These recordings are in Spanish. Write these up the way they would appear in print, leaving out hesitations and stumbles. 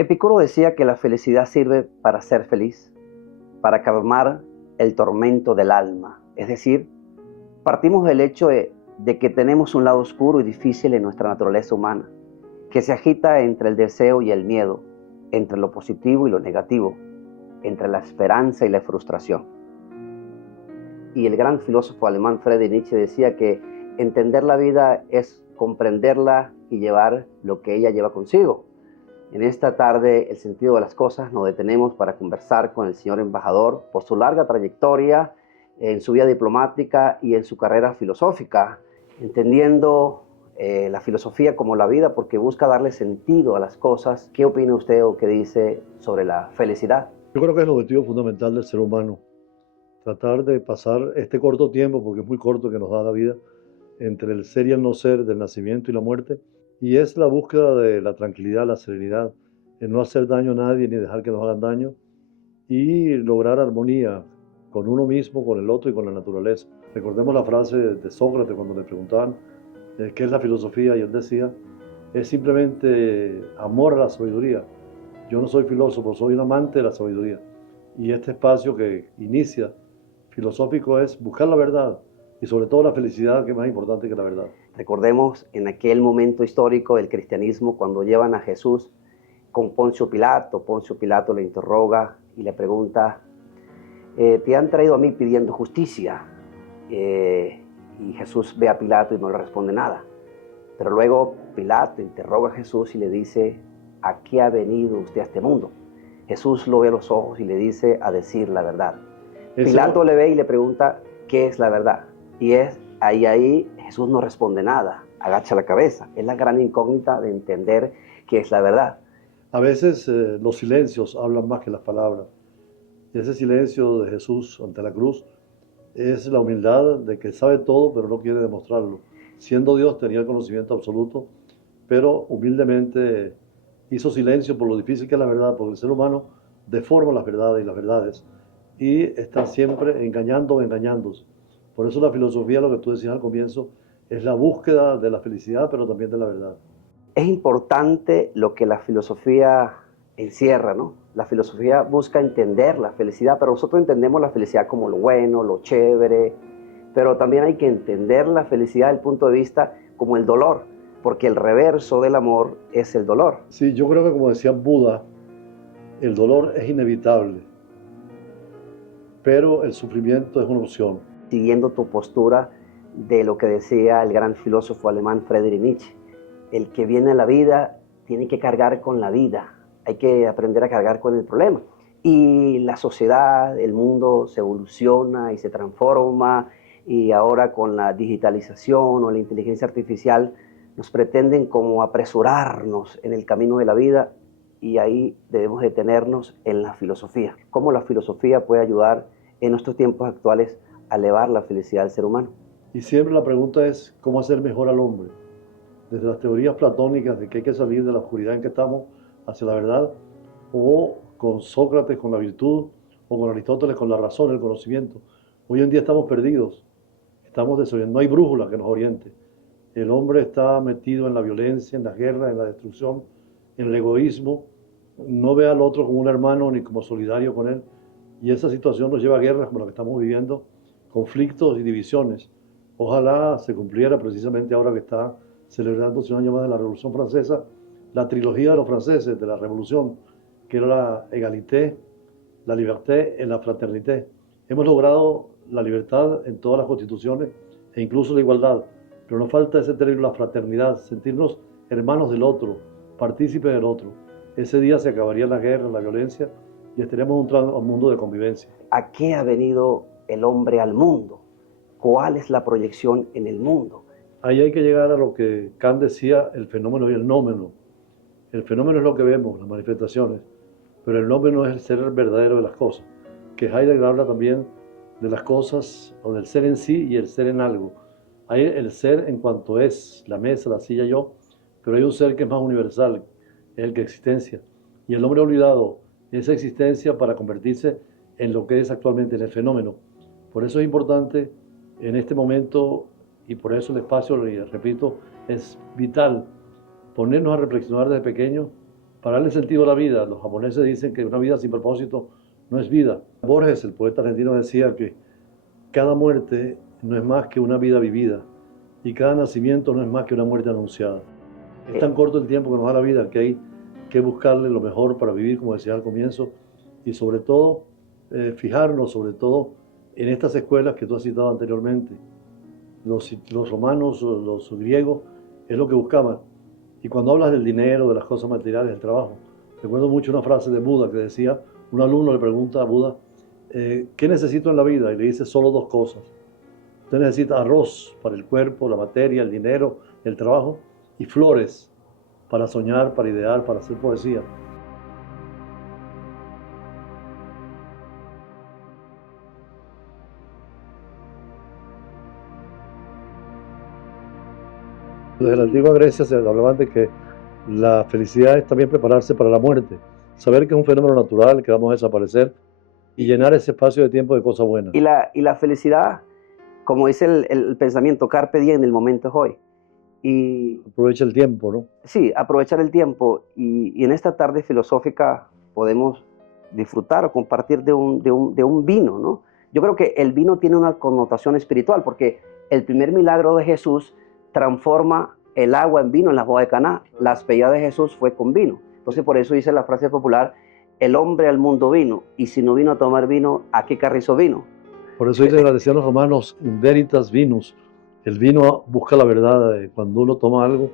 Epicuro decía que la felicidad sirve para ser feliz, para calmar el tormento del alma. Es decir, partimos del hecho de que tenemos un lado oscuro y difícil en nuestra naturaleza humana, que se agita entre el deseo y el miedo, entre lo positivo y lo negativo, entre la esperanza y la frustración. Y el gran filósofo alemán Friedrich Nietzsche decía que entender la vida es comprenderla y llevar lo que ella lleva consigo. En esta tarde, El sentido de las cosas, nos detenemos para conversar con el señor embajador por su larga trayectoria en su vida diplomática y en su carrera filosófica, entendiendo la filosofía como la vida porque busca darle sentido a las cosas. ¿Qué opina usted o qué dice sobre la felicidad? Yo creo que es el objetivo fundamental del ser humano, tratar de pasar este corto tiempo, porque es muy corto que nos da la vida, entre el ser y el no ser, del nacimiento y la muerte, y es la búsqueda de la tranquilidad, la serenidad, el no hacer daño a nadie ni dejar que nos hagan daño, y lograr armonía con uno mismo, con el otro y con la naturaleza. Recordemos la frase de Sócrates cuando le preguntaban qué es la filosofía, y él decía, es simplemente amor a la sabiduría. Yo no soy filósofo, soy un amante de la sabiduría. Y este espacio que inicia filosófico es buscar la verdad y sobre todo la felicidad, que es más importante que la verdad. Recordemos en aquel momento histórico del cristianismo cuando llevan a Jesús con Poncio Pilato. Poncio Pilato le interroga y le pregunta, te han traído a mí pidiendo justicia. Y Jesús ve a Pilato y no le responde nada. Pero luego Pilato interroga a Jesús y le dice, ¿a qué ha venido usted a este mundo? Jesús lo ve a los ojos y le dice, a decir la verdad. Pilato le ve y le pregunta, ¿qué es la verdad? Y es ahí Jesús no responde nada, agacha la cabeza. Es la gran incógnita de entender qué es la verdad. A veces los silencios hablan más que las palabras. Y ese silencio de Jesús ante la cruz es la humildad de que sabe todo pero no quiere demostrarlo. Siendo Dios tenía el conocimiento absoluto, pero humildemente hizo silencio por lo difícil que es la verdad, porque el ser humano deforma las verdades y las verdades y está siempre engañando o engañándose. Por eso la filosofía, lo que tú decías al comienzo, es la búsqueda de la felicidad, pero también de la verdad. Es importante lo que la filosofía encierra, ¿no? La filosofía busca entender la felicidad, pero nosotros entendemos la felicidad como lo bueno, lo chévere, pero también hay que entender la felicidad desde el punto de vista como el dolor, porque el reverso del amor es el dolor. Sí, yo creo que como decía Buda, el dolor es inevitable, pero el sufrimiento es una opción. Siguiendo tu postura de lo que decía el gran filósofo alemán Friedrich Nietzsche, el que viene a la vida tiene que cargar con la vida, hay que aprender a cargar con el problema. Y la sociedad, el mundo se evoluciona y se transforma y ahora con la digitalización o la inteligencia artificial nos pretenden como apresurarnos en el camino de la vida y ahí debemos detenernos en la filosofía. ¿Cómo la filosofía puede ayudar en nuestros tiempos actuales a elevar la felicidad del ser humano? Y siempre la pregunta es cómo hacer mejor al hombre. Desde las teorías platónicas de que hay que salir de la oscuridad en que estamos hacia la verdad, o con Sócrates con la virtud, o con Aristóteles con la razón, el conocimiento. Hoy en día estamos perdidos, estamos desorientados, no hay brújula que nos oriente. El hombre está metido en la violencia, en la guerra, en la destrucción, en el egoísmo, no ve al otro como un hermano ni como solidario con él, y esa situación nos lleva a guerras como la que estamos viviendo, conflictos y divisiones. Ojalá se cumpliera precisamente ahora que está celebrándose un año más de la Revolución Francesa, la trilogía de los franceses de la Revolución, que era la égalité, la liberté y la fraternité. Hemos logrado la libertad en todas las constituciones e incluso la igualdad, pero nos falta ese término, la fraternidad, sentirnos hermanos del otro, partícipes del otro. Ese día se acabaría la guerra, la violencia y estaríamos en un mundo de convivencia. ¿A qué ha venido el hombre al mundo? ¿Cuál es la proyección en el mundo? Ahí hay que llegar a lo que Kant decía, el fenómeno y el nómeno. El fenómeno es lo que vemos, las manifestaciones, pero el nómeno es el ser verdadero de las cosas, que Heidegger habla también de las cosas o del ser en sí y el ser en algo. Hay el ser en cuanto es la mesa, la silla, yo, pero hay un ser que es más universal, es el que existencia. Y el hombre ha olvidado esa existencia para convertirse en lo que es actualmente, en el fenómeno. Por eso es importante en este momento, y por eso el espacio, repito, es vital, ponernos a reflexionar desde pequeños para darle sentido a la vida. Los japoneses dicen que una vida sin propósito no es vida. Borges, el poeta argentino, decía que cada muerte no es más que una vida vivida y cada nacimiento no es más que una muerte anunciada. Es tan corto el tiempo que nos da la vida que hay que buscarle lo mejor para vivir, como decía al comienzo, y sobre todo fijarnos sobre todo en estas escuelas que tú has citado anteriormente. Los romanos, los griegos, es lo que buscaban. Y cuando hablas del dinero, de las cosas materiales, del trabajo, recuerdo mucho una frase de Buda que decía, un alumno le pregunta a Buda, ¿qué necesito en la vida? Y le dice, solo dos cosas. Usted necesita arroz para el cuerpo, la materia, el dinero, el trabajo, y flores para soñar, para idear, para hacer poesía. Desde la antigua Grecia se hablaba de que la felicidad es también prepararse para la muerte, saber que es un fenómeno natural, que vamos a desaparecer y llenar ese espacio de tiempo de cosas buenas. Y la felicidad, como dice el pensamiento, carpe diem, el momento es hoy. Y Aprovecha el tiempo, ¿no? sí, aprovechar el tiempo. Y en esta tarde filosófica podemos disfrutar o compartir de un vino, ¿no? Yo creo que el vino tiene una connotación espiritual, porque el primer milagro de Jesús transforma el agua en vino en la boda de Caná. La despedida de Jesús fue con vino. Entonces, por eso dice la frase popular, el hombre al mundo vino, y si no vino a tomar vino, ¿a qué carrizo vino? Por eso decían los romanos, in veritas vinus. El vino busca la verdad. Cuando uno toma algo,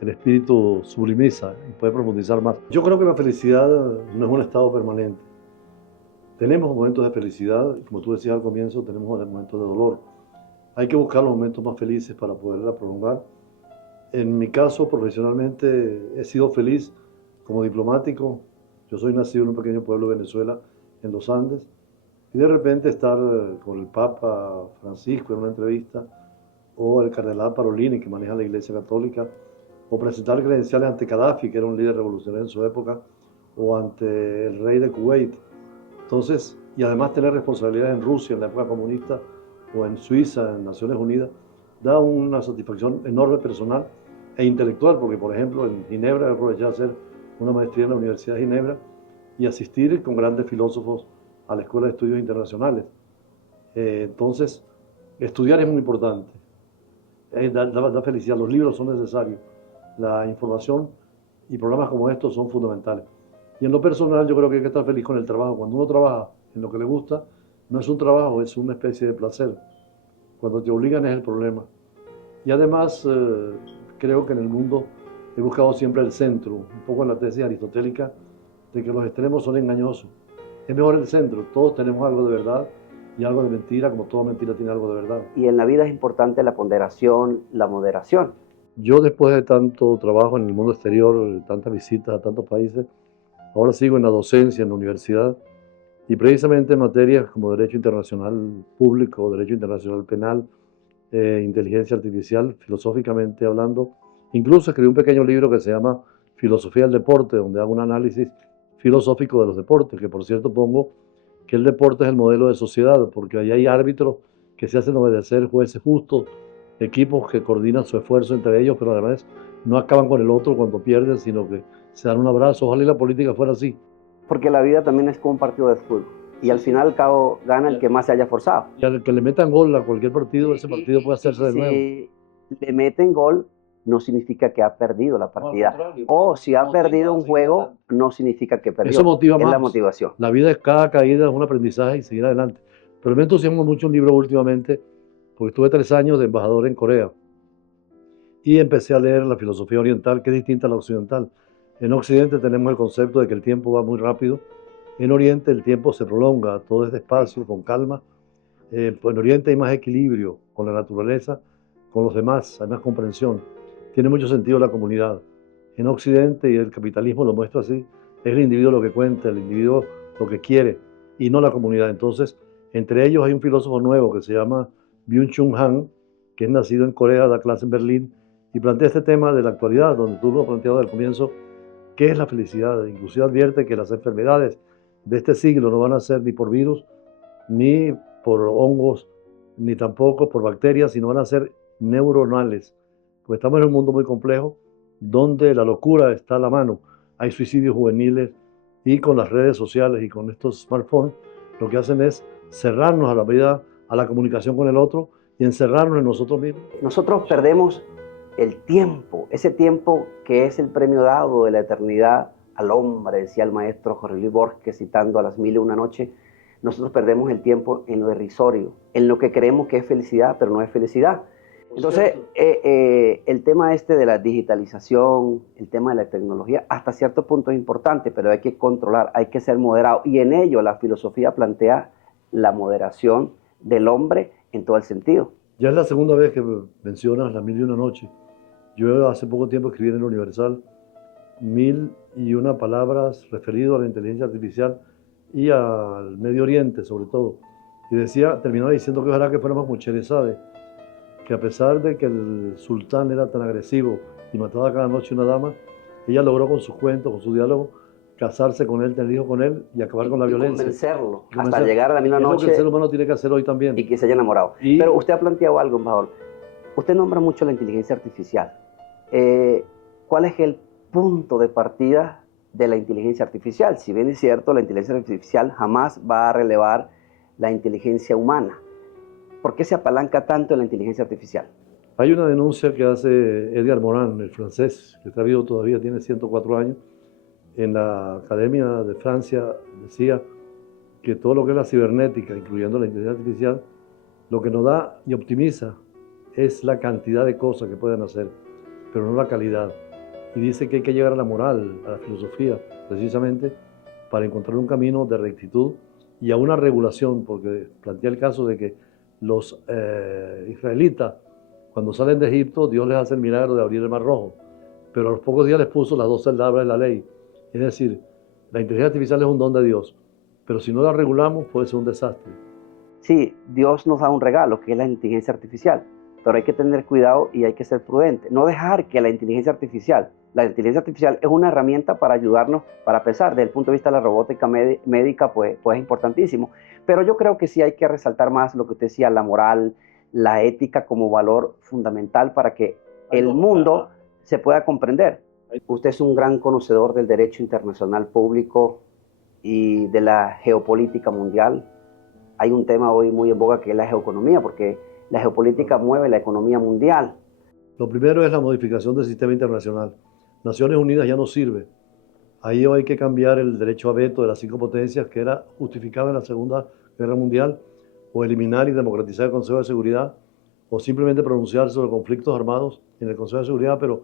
el espíritu sublimiza y puede profundizar más. Yo creo que la felicidad no es un estado permanente. Tenemos momentos de felicidad, y como tú decías al comienzo, tenemos momentos de dolor. Hay que buscar los momentos más felices para poderla prolongar. En mi caso, profesionalmente, he sido feliz como diplomático. Yo soy nacido en un pequeño pueblo de Venezuela, en los Andes, y de repente estar con el Papa Francisco en una entrevista, o el cardenal Parolini, que maneja la Iglesia Católica, o presentar credenciales ante Gaddafi, que era un líder revolucionario en su época, o ante el rey de Kuwait. Entonces, y además tener responsabilidades en Rusia, en la época comunista, o en Suiza, en Naciones Unidas, da una satisfacción enorme personal e intelectual, porque por ejemplo en Ginebra aproveché a hacer una maestría en la Universidad de Ginebra y asistir con grandes filósofos a la Escuela de Estudios Internacionales. Entonces, estudiar es muy importante, da felicidad, los libros son necesarios, la información y programas como estos son fundamentales. Y en lo personal yo creo que hay que estar feliz con el trabajo. Cuando uno trabaja en lo que le gusta, no es un trabajo, es una especie de placer. Cuando te obligan es el problema. Y además creo que en el mundo he buscado siempre el centro, un poco en la tesis aristotélica de que los extremos son engañosos. Es mejor el centro, todos tenemos algo de verdad y algo de mentira, como toda mentira tiene algo de verdad. Y en la vida es importante la ponderación, la moderación. Yo después de tanto trabajo en el mundo exterior, de tantas visitas a tantos países, ahora sigo en la docencia, en la universidad, y precisamente en materias como Derecho Internacional Público, Derecho Internacional Penal, Inteligencia Artificial, filosóficamente hablando. Incluso escribí un pequeño libro que se llama Filosofía del Deporte, donde hago un análisis filosófico de los deportes, que por cierto pongo que el deporte es el modelo de sociedad, porque ahí hay árbitros que se hacen obedecer, jueces justos, equipos que coordinan su esfuerzo entre ellos, pero además no acaban con el otro cuando pierden, sino que se dan un abrazo. Ojalá y la política fuera así. Porque la vida también es como un partido de fútbol. Y al final, al cabo, gana el que más se haya forzado. Y al que le metan gol a cualquier partido, ese partido puede hacerse de nuevo. Si le meten gol, no significa que ha perdido la partida. O si ha perdido un juego, no significa que perdió. Eso motiva más. Es la motivación. La vida es cada caída, es un aprendizaje y seguir adelante. Pero me entusiasma mucho un libro últimamente, porque estuve 3 años de embajador en Corea y empecé a leer la filosofía oriental, que es distinta a la occidental. En Occidente tenemos el concepto de que el tiempo va muy rápido. En Oriente el tiempo se prolonga, todo es despacio, con calma. Pues en Oriente hay más equilibrio con la naturaleza, con los demás, hay más comprensión. Tiene mucho sentido la comunidad. En Occidente, y el capitalismo lo muestra así, es el individuo lo que cuenta, el individuo lo que quiere, y no la comunidad. Entonces, entre ellos hay un filósofo nuevo que se llama Byung-Chul Han, que es nacido en Corea, da clase en Berlín, y plantea este tema de la actualidad, donde tú lo has planteado al comienzo, ¿qué es la felicidad? Inclusive advierte que las enfermedades de este siglo no van a ser ni por virus, ni por hongos, ni tampoco por bacterias, sino van a ser neuronales. Pues estamos en un mundo muy complejo donde la locura está a la mano. hay suicidios juveniles, y con las redes sociales y con estos smartphones, lo que hacen es cerrarnos a la vida, a la comunicación con el otro y encerrarnos en nosotros mismos. Nosotros perdemos el tiempo, ese tiempo que es el premio dado de la eternidad al hombre, decía el maestro Jorge Luis Borges citando a las 1001 noches. Nosotros perdemos el tiempo en lo irrisorio, en lo que creemos que es felicidad, pero no es felicidad. Entonces, el tema este de la digitalización, el tema de la tecnología, hasta cierto punto es importante, pero hay que controlar, hay que ser moderado. Y en ello la filosofía plantea la moderación del hombre en todo el sentido. Ya es la segunda vez que mencionas las 1001 noches. Yo hace poco tiempo escribí en el Universal 1001 palabras referido a la inteligencia artificial y al Medio Oriente sobre todo. Y decía, terminaba diciendo que ojalá que fuéramos como Cherezade, que a pesar de que el sultán era tan agresivo y mataba cada noche una dama, ella logró con sus cuentos, con su diálogo, casarse con él, tener hijos con él y acabar con la violencia. Convencerlo, hasta llegar a la misma noche. Es lo que el ser humano tiene que hacer hoy también. Y que se haya enamorado. Pero usted ha planteado algo, embajador. Usted nombra mucho la inteligencia artificial. ¿Cuál es el punto de partida de la inteligencia artificial? Si bien es cierto, la inteligencia artificial jamás va a relevar la inteligencia humana. ¿Por qué se apalanca tanto en la inteligencia artificial? Hay una denuncia que hace Edgar Morin, el francés, que está vivo todavía, tiene 104 años, en la Academia de Francia. Decía que todo lo que es la cibernética, incluyendo la inteligencia artificial, lo que nos da y optimiza es la cantidad de cosas que pueden hacer, pero no la calidad. Y dice que hay que llegar a la moral, a la filosofía, precisamente, para encontrar un camino de rectitud y a una regulación, porque plantea el caso de que los israelitas, cuando salen de Egipto, Dios les hace el milagro de abrir el Mar Rojo, pero a los pocos días les puso las 12 tablas de la ley. Es decir, la inteligencia artificial es un don de Dios, pero si no la regulamos puede ser un desastre. Sí, Dios nos da un regalo, que es la inteligencia artificial, pero hay que tener cuidado y hay que ser prudente. No dejar que la inteligencia artificial es una herramienta para ayudarnos, para pensar. Desde el punto de vista de la robótica médica, pues es importantísimo. Pero yo creo que sí hay que resaltar más lo que usted decía, la moral, la ética como valor fundamental para que el mundo se pueda comprender. Usted es un gran conocedor del derecho internacional público y de la geopolítica mundial. Hay un tema hoy muy en boga que es la geoeconomía, porque la geopolítica mueve la economía mundial. Lo primero es la modificación del sistema internacional. Naciones Unidas ya no sirve. Ahí hay que cambiar el derecho a veto de las 5 potencias que era justificado en la Segunda Guerra Mundial, o eliminar y democratizar el Consejo de Seguridad, o simplemente pronunciarse sobre conflictos armados en el Consejo de Seguridad, pero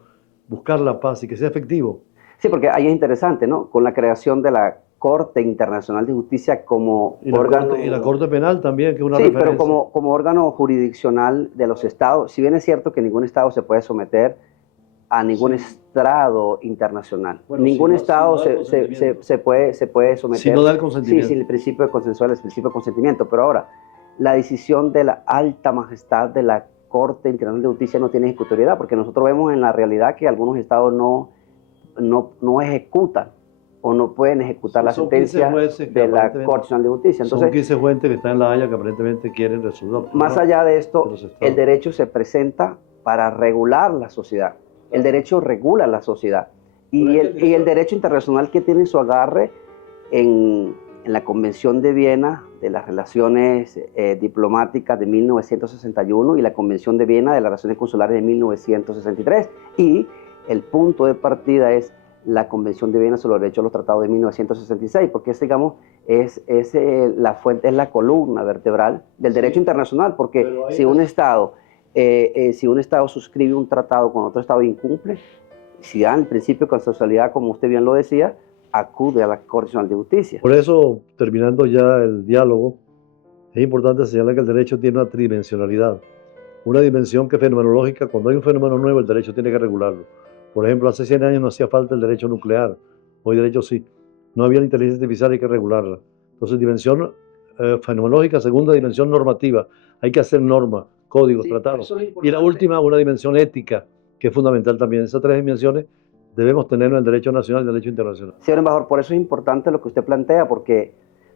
buscar la paz y que sea efectivo. Sí, porque ahí es interesante, ¿no? Con la creación de la Corte Internacional de Justicia como órgano... Y la Corte Penal también, que es una referencia. Sí, pero como órgano jurisdiccional de los estados, si bien es cierto que ningún estado se puede someter a ningún estrado internacional. Bueno, ningún estado se puede someter. Si no da el consentimiento. Sí, el principio de consensual es el principio de consentimiento. Pero ahora, la decisión de la alta majestad de la Corte Internacional de Justicia no tiene ejecutoriedad, porque nosotros vemos en la realidad que algunos estados no ejecutan o no pueden ejecutar la sentencia de la Corte Internacional de Justicia. Entonces, son 15 jueces que están en La Haya que aparentemente quieren resolver. Más allá de esto, el derecho se presenta para regular la sociedad. El derecho regula la sociedad. Y el derecho internacional que tiene su agarre en la Convención de Viena de las Relaciones Diplomáticas de 1961 y la Convención de Viena de las Relaciones Consulares de 1963. Y el punto de partida es la Convención de Viena sobre los Derechos de los Tratados de 1966, porque digamos, la fuente, es la columna vertebral del derecho internacional, porque si un Estado suscribe un tratado con otro Estado e incumple, si dan el principio de consensualidad, como usted bien lo decía, acude a la Corte Nacional de Justicia. Por eso, terminando ya el diálogo, es importante señalar que el derecho tiene una tridimensionalidad, una dimensión que es fenomenológica. Cuando hay un fenómeno nuevo, el derecho tiene que regularlo. Por ejemplo, hace 100 años no hacía falta el derecho nuclear, hoy derecho sí. No había la inteligencia artificial, hay que regularla. Entonces, dimensión fenomenológica, segunda dimensión normativa, hay que hacer normas, códigos, tratados. Y la última, una dimensión ética, que es fundamental también. Esas 3 dimensiones debemos tener en el derecho nacional y el derecho internacional. Señor embajador, por eso es importante lo que usted plantea, porque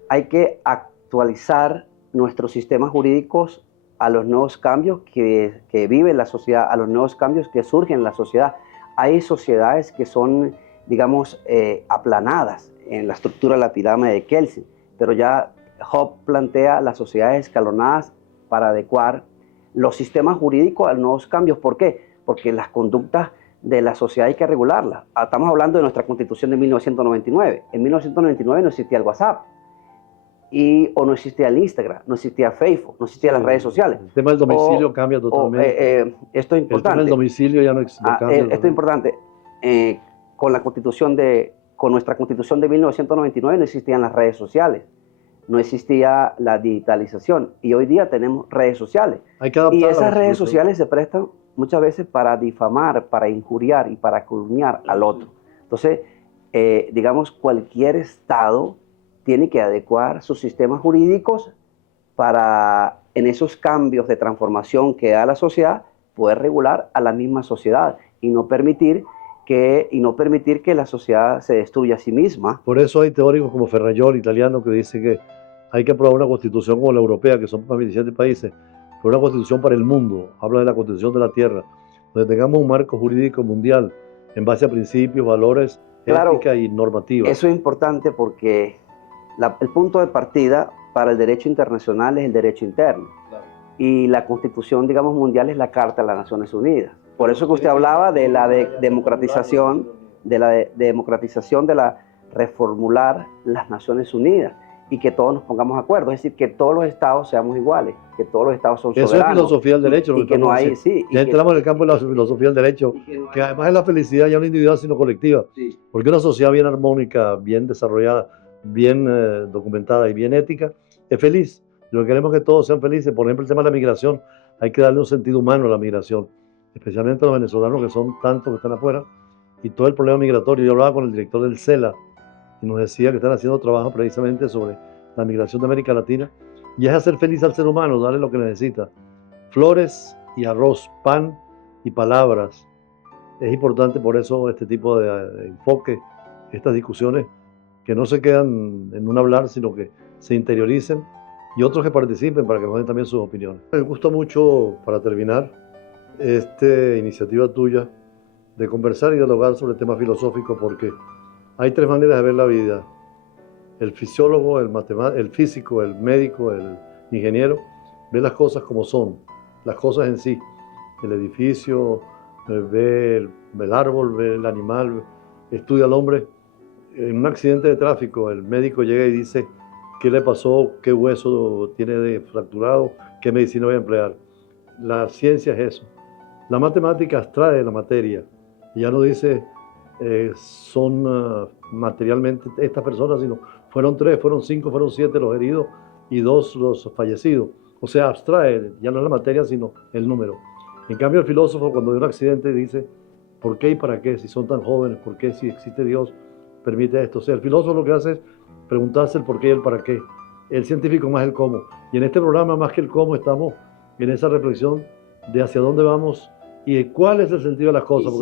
hay que actualizar nuestros sistemas jurídicos a los nuevos cambios que vive la sociedad, a los nuevos cambios que surgen en la sociedad. Hay sociedades que son digamos, aplanadas en la estructura de la pirámide de Kelsen, pero ya Hobbes plantea las sociedades escalonadas para adecuar los sistemas jurídicos a los nuevos cambios. ¿Por qué? Porque las conductas de la sociedad hay que regularlas. Estamos hablando de nuestra Constitución de 1999. En 1999 no existía el WhatsApp, o no existía el Instagram, no existía Facebook, no existían las redes sociales. El tema del domicilio cambia totalmente. Esto es importante. El tema del domicilio ya no cambia. Esto es importante. Con nuestra Constitución de 1999 no existían las redes sociales, no existía la digitalización, y hoy día tenemos redes sociales. Hay que adaptar y esas redes sociales se prestan muchas veces para difamar, para injuriar y para calumniar al otro. Entonces, digamos, cualquier Estado tiene que adecuar sus sistemas jurídicos para, en esos cambios de transformación que da la sociedad, poder regular a la misma sociedad y no permitir que la sociedad se destruya a sí misma. Por eso hay teóricos como Ferrajol, italiano, que dice que hay que aprobar una constitución como la europea, que son más de 27 países, pero una constitución para el mundo. Habla de la constitución de la tierra, donde tengamos un marco jurídico mundial en base a principios, valores, ética y normativa. Eso es importante porque el punto de partida para el derecho internacional es el derecho interno. Claro. Y la constitución, digamos, mundial es la Carta de las Naciones Unidas. Por eso que usted hablaba de la democratización, de reformular las Naciones Unidas y que todos nos pongamos de acuerdo, es decir, que todos los estados seamos iguales, que todos los estados son soberanos. Eso es filosofía del derecho. Y que no hay, ya entramos en el campo de la filosofía del derecho, que además es la felicidad ya no individual sino colectiva, porque una sociedad bien armónica, bien desarrollada, bien documentada y bien ética, es feliz. Lo que queremos es que todos sean felices. Por ejemplo, el tema de la migración, hay que darle un sentido humano a la migración, especialmente a los venezolanos, que son tantos que están afuera, y todo el problema migratorio. Yo hablaba con el director del CELA y nos decía que están haciendo trabajo precisamente sobre la migración de América Latina, y es hacer feliz al ser humano, darle lo que necesita: flores y arroz, pan y palabras. Es importante por eso este tipo de enfoque, estas discusiones que no se quedan en un hablar, sino que se interioricen, y otros que participen para que nos den también sus opiniones. Me gusta mucho, para terminar, esta iniciativa tuya de conversar y dialogar sobre temas filosóficos, porque hay tres maneras de ver la vida: el fisiólogo, el físico, el médico, el ingeniero, ve las cosas como son, las cosas en sí, el edificio, ve el árbol, ve el animal, estudia al hombre. En un accidente de tráfico, el médico llega y dice qué le pasó, qué hueso tiene de fracturado, qué medicina voy a emplear. La ciencia es eso. La matemática abstrae la materia, y ya no dice son materialmente estas personas, sino fueron 3, fueron 5, fueron 7 los heridos y 2 los fallecidos. O sea, abstrae, ya no es la materia, sino el número. En cambio, el filósofo, cuando ve un accidente, dice ¿por qué y para qué? Si son tan jóvenes, ¿por qué? Si existe Dios, permite esto. O sea, el filósofo lo que hace es preguntarse el por qué y el para qué. El científico más el cómo. Y en este programa, más que el cómo, estamos en esa reflexión de hacia dónde vamos y de cuál es el sentido de las cosas.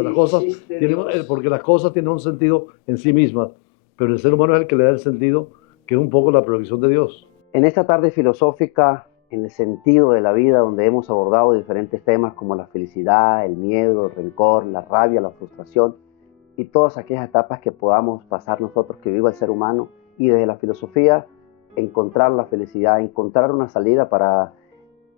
Porque las cosas tienen un sentido en sí mismas, pero el ser humano es el que le da el sentido, que es un poco la provisión de Dios. En esta tarde filosófica, en el sentido de la vida, donde hemos abordado diferentes temas como la felicidad, el miedo, el rencor, la rabia, la frustración y todas aquellas etapas que podamos pasar nosotros, que viva el ser humano, y desde la filosofía encontrar la felicidad, encontrar una salida para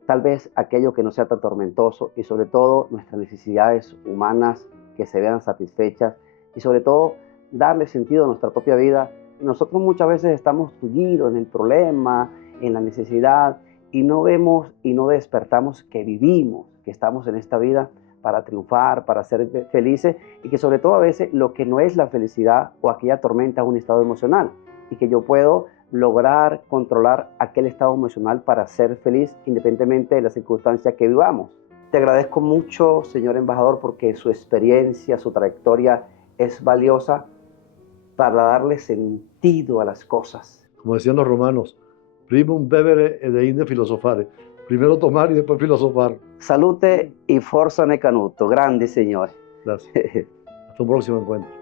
tal vez aquello que no sea tan tormentoso, y sobre todo nuestras necesidades humanas que se vean satisfechas, y sobre todo darle sentido a nuestra propia vida. Nosotros muchas veces estamos tullidos en el problema, en la necesidad, y no vemos y no despertamos que vivimos, que estamos en esta vida para triunfar, para ser felices, y que sobre todo a veces lo que no es la felicidad o aquella tormenta es un estado emocional, y que yo puedo lograr controlar aquel estado emocional para ser feliz independientemente de la circunstancia que vivamos. Te agradezco mucho, señor embajador, porque su experiencia, su trayectoria es valiosa para darle sentido a las cosas. Como decían los romanos, primum bevere ed inde filosofare. Primero tomar y después filosofar. Salute y forza ne canuto. Grande, señor. Gracias. Hasta un próximo encuentro.